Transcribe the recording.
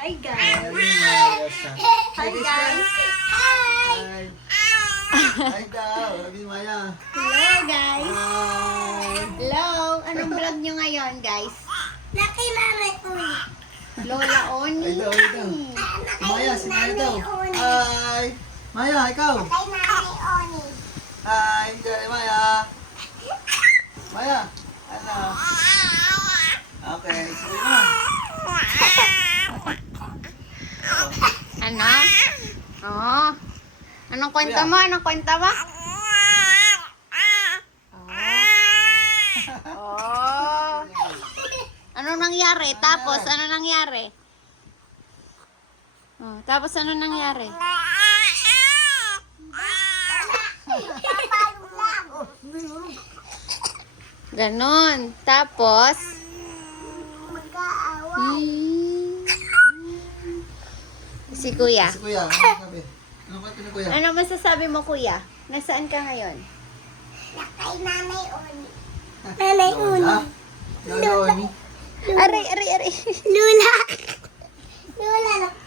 Hi guys! Hi guys! Hi! Hi daw! Lagi Maya! Hello guys! Hi! Hello! Anong vlog nyo ngayon guys? Nakilala ko. Lola Oni! Hi daw! Hi daw! Maya! Si Maya daw! Hi! Maya! Ikaw! Kay Nanay Oni. Hi! Hi Maya! Maya! Ano? Okay. Sige na. Ano? Oo. Anong kwento mo? Anong kwento mo? Oh. Ano nangyari? Tapos, ano nangyari? Oh, tapos, ano nangyari? Ganon. Tapos, Mag-aaway. si Kuya. Si Kuya. Ano sabi? Anong kwento ni Kuya? Ano masasabi mo, Kuya? Nasaan ka ngayon? Kay Nanay Oni. Nanay Oni. Lola? Lola Oni? Aray, aray, aray. Lula. Lula.